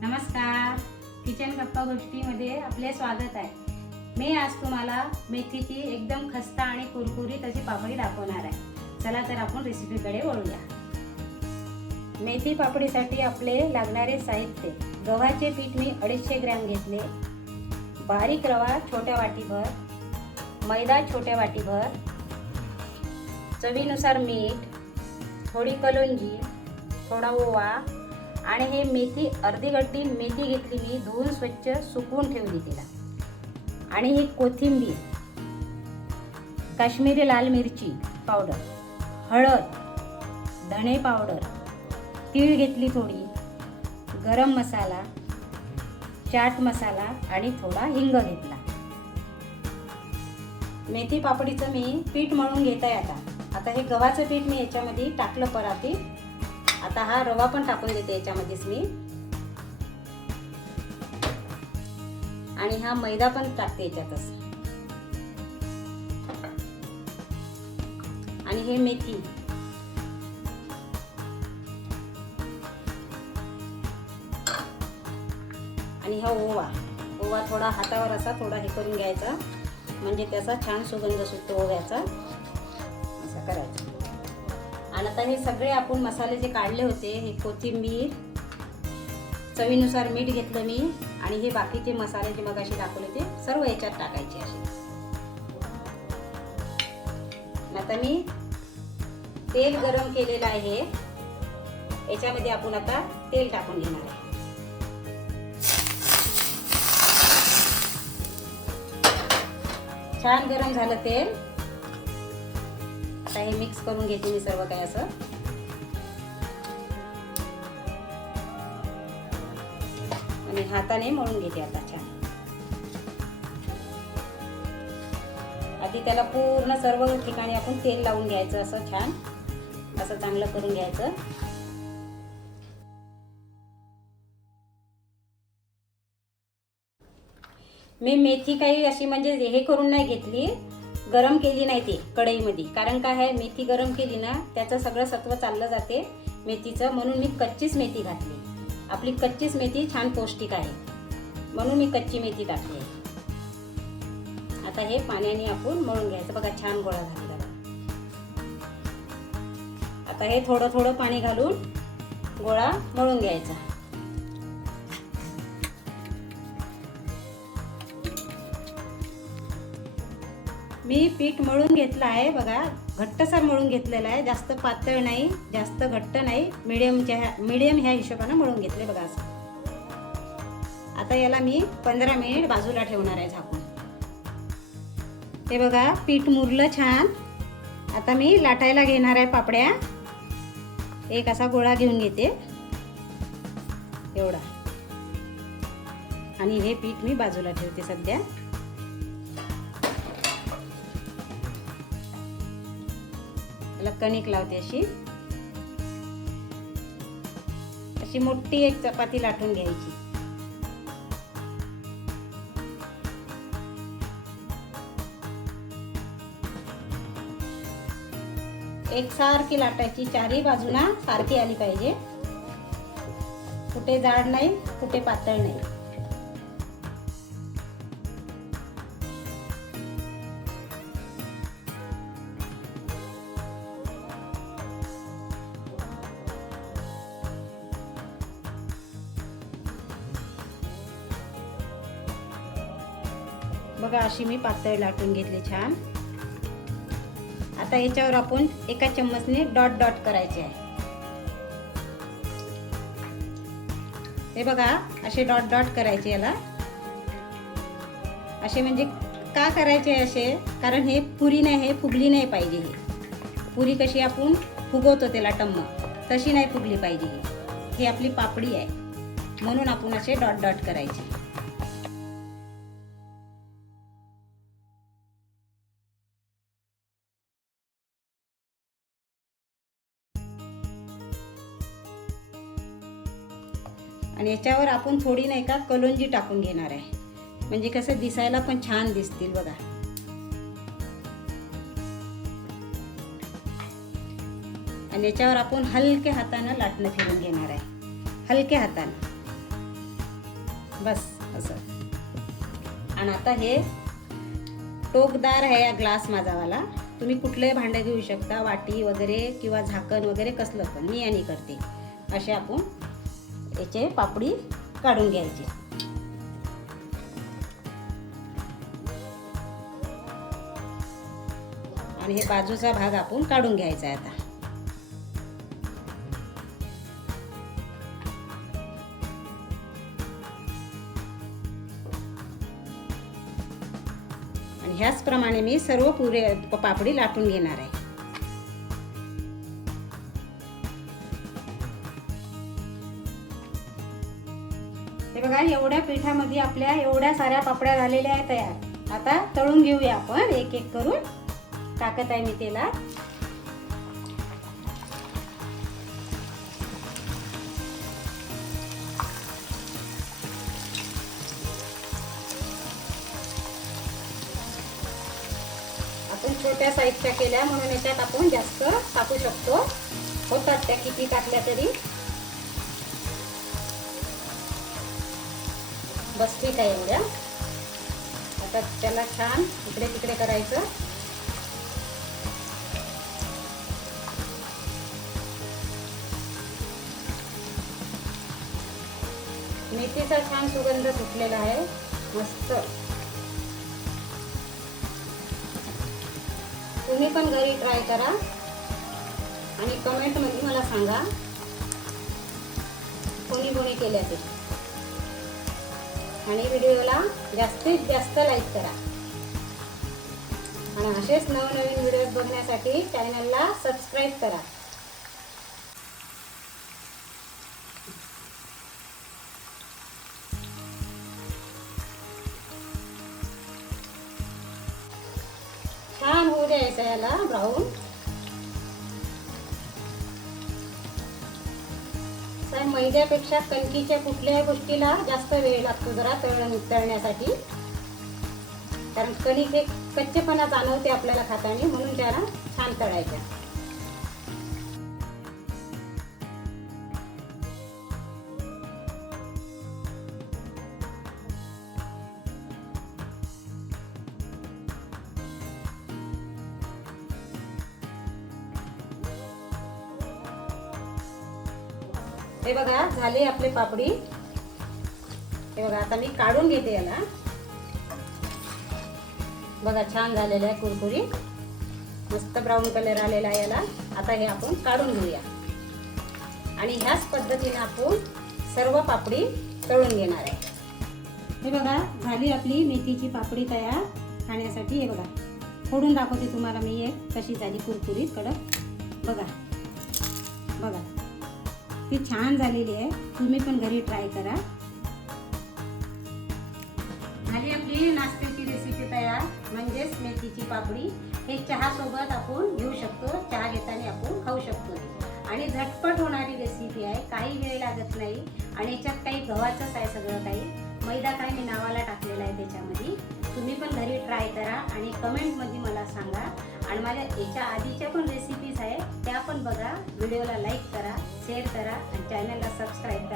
नमस्कार, किचन गप्पा गोष्टीमध्ये आपले स्वागत आहे. मी आज तुम्हाला मेथीची एकदम खस्ता आणि कुरकुरीत अशी पापडी दाखवणार आहे. चला तर आपण रेसिपीकडे वळूया. मेथी पापडीसाठी आपले लागणारे साहित्य: गव्हाचे पीठ मी 250 ग्रॅम घेतले, बारीक रवा छोट्या वाटीभर, मैदा छोट्या वाटीभर, चवीनुसार मीठ, थोडी कलोंजी, थोडा ओवा आणि हे मेथी अर्धी गड्डी मेथी घेतली मी, धुवून स्वच्छ सुकवून ठेवली तिला. आणि ही कोथिंबीर, काश्मीरी लाल मिरची पावडर, हळद, धणे पावडर, तीळ घेतली थोडी, गरम मसाला, चाट मसाला आणि थोडा हिंग घेतला. मेथी पापडीचं मी पीठ मळून घेत आहे. आता हे गव्हाचं पीठ मी याच्यामध्ये टाकलं पराती. आता हा रवा पण टाकून देते याच्यामध्येच मी, आणि हा मैदा पण टाकते याच्यातच. आणि हे मेथी, आणि हा ओवा थोडा हातावर असा थोडा हे करून घ्यायचा, म्हणजे त्याचा छान सुगंध सुटतो ओव्याचा. असं करायचं. आणि आता हे सगळे आपण मसाले जे काढले होते, हे कोथिंबीर, चवीनुसार मीठ घेतलं मी, आणि हे बाकीचे मसाले जे मगाशी दाखवले ते सर्व याच्यात टाकायचे असे. आता मी तेल गरम केलेलं आहे, याच्यामध्ये आपण आता तेल टाकून घेणार आहे. छान गरम झालं तेल. आता हे मिक्स करून घेते मी सर्व काही असं. आणि हाताने मळून घेते आता छान. आधी त्याला पूर्ण सर्व ठिकाणी आपण तेल लावून घ्यायचं, असं छान असं चांगलं करून घ्यायचं. मी मेथी काही अशी म्हणजे हे करून नाही घेतली, गरम केली नाही ती कढईमध्ये. कारण काय आहे, मेथी गरम केली ना त्याचं सगळं सत्व चाललं जाते मेथीचं, म्हणून मी कच्चीच मेथी घातली. आपली कच्चीच मेथी छान पौष्टिक आहे, म्हणून मी कच्ची मेथी टाकली. आता हे पाण्याने आपण मळून घ्यायचं. बघा छान गोळा झालेला. आता हे थोडं थोडं पाणी घालून गोळा मळून घ्यायचा. मी पीठ मळून घेतलं आहे बघा, घट्टसर मळून घेतलेलं आहे. जास्त पातळ नाही, जास्त घट्ट नाही, मीडियम ह्या हिशोबाने मळून घेतले बघा असं. आता याला मी 15 मिनिट बाजूला ठेवणार आहे झाकून. हे बघा पीठ मुरलं छान. आता मी लाटायला घेणार आहे पापड्या. एक असा गोळा घेऊन घेते एवढा, आणि हे पीठ मी बाजूला ठेवते सध्या. त्याला कणिक लावते अशी. अशी मोठी एक चपाती लाटून घ्यायची. एकसारखी लाटायची, चारही बाजूना सारखी आली पाहिजे. कुठे जाड नाही, कुठे पातळ नाही. बघा अशी मी पातळ लाटून घेतली छान. आता याच्यावर आपण एका चम्मचने डॉट डॉट करायचे आहे. हे बघा असे डॉट डॉट करायचे याला असे. म्हणजे का करायचे असे, कारण हे पुरी नाही, हे फुगली नाही पाहिजे. हे पुरी कशी आपण फुगवतो त्याला टम्म, तशी नाही फुगली पाहिजे. ही आपली पापडी आहे, म्हणून आपण असे डॉट डॉट करायचे. आणि याच्यावर आपण थोडी नाही का कलोंजी टाकून घेणार आहे, म्हणजे कसं दिसायला पण छान दिसतील बघा. आणि याच्यावर आपण हलक्या हाताने लाटणं फिरून घेणार आहे, हलक्या हाताने. बस असं. आणि आता हे टोकदार आहे या ग्लास माझावाला. तुम्ही कुठलंही भांडं घेऊ शकता, वाटी वगैरे किंवा झाकण वगैरे कसलं पण. मी याने करते. असे आपण याचे पापडी काढून घ्यायची. आणि हे बाजूचा भाग आपण काढून घ्यायचा आहे आता. आणि ह्याचप्रमाणे मी सर्व पुरे पापडी लाटून घेणार आहे. हे बघा, एवढ्या पिठामध्ये आपल्या एवढ्या साऱ्या पापड्या झालेल्या आहेत तयार. आता तळून घेऊया आपण एक एक करून. टाकत आहे मी तेलात. आपण छोट्या साईजच्या केल्या म्हणून याच्यात आपण जास्त टाकू शकतो. होतात त्या किती टाकल्या तरी. बस ठीक आहे एवढ्या. आता त्याला छान इकडे तिकडे करायचं. मेथीचा छान सुगंध सुटलेला आहे मस्त. तुम्ही पण घरी ट्राय करा आणि कमेंटमध्ये मला सांगा कोणी कोणी केल्या ते. आणि व्हिडिओला जास्तीत जास्त लाईक करा. आणि असेच नवनवीन व्हिडिओज बघण्यासाठी चॅनलला सबस्क्राईब करा. छान होऊ द्यायचं याला ब्राऊन. मैद्यापेक्षा कणकीच्या कुठल्याही गोष्टीला जास्त वेळ लागतो जरा तळण्यासाठी. कारण कणिक एक कच्चेपणा जाणवते आपल्याला खाताना, म्हणून त्याला छान तळायच्या. हे बघा, झाले आपले पापडी. हे बघा, आता मी काढून घेते याला. बघा, छान झालेलं आहे, कुरकुरीत मस्त ब्राऊन कलर आलेला आहे याला. आता हे आपण काढून घेऊया. आणि ह्याच पद्धतीने आपण सर्व पापडी तळून घेणार आहे. हे बघा, झाली आपली मेथीची पापडी तयार खाण्यासाठी. हे बघा, फोडून दाखवते तुम्हाला मी एक कशी झाली कुरकुरीत कडक. बघा बघा, ती छान झालेली आहे. तुम्ही पण घरी ट्राय करा. झाली आपली नाश्त्याची रेसिपी तयार, म्हणजेच मेथीची पापडी. हे चहा सोबत आपण घेऊ शकतो. चहा घेताना आपण खाऊ शकतो. आणि झटपट होणारी रेसिपी आहे, काही वेळ लागत नाही. आणि याच्यात काही गव्हाचंच आहे सगळं काही. मैदा काय मी नावाला टाकलेला आहे त्याच्यामध्ये. तुम्ही पण घरी ट्राय करा आणि कमेंटमध्ये मला सांगा. आणि माझ्या याच्या आधीच्या पण रेसिपीज आहेत त्या पण बघा. व्हिडिओला लाईक करा, शेअर करा आणि चॅनलला सबस्क्राईब करा.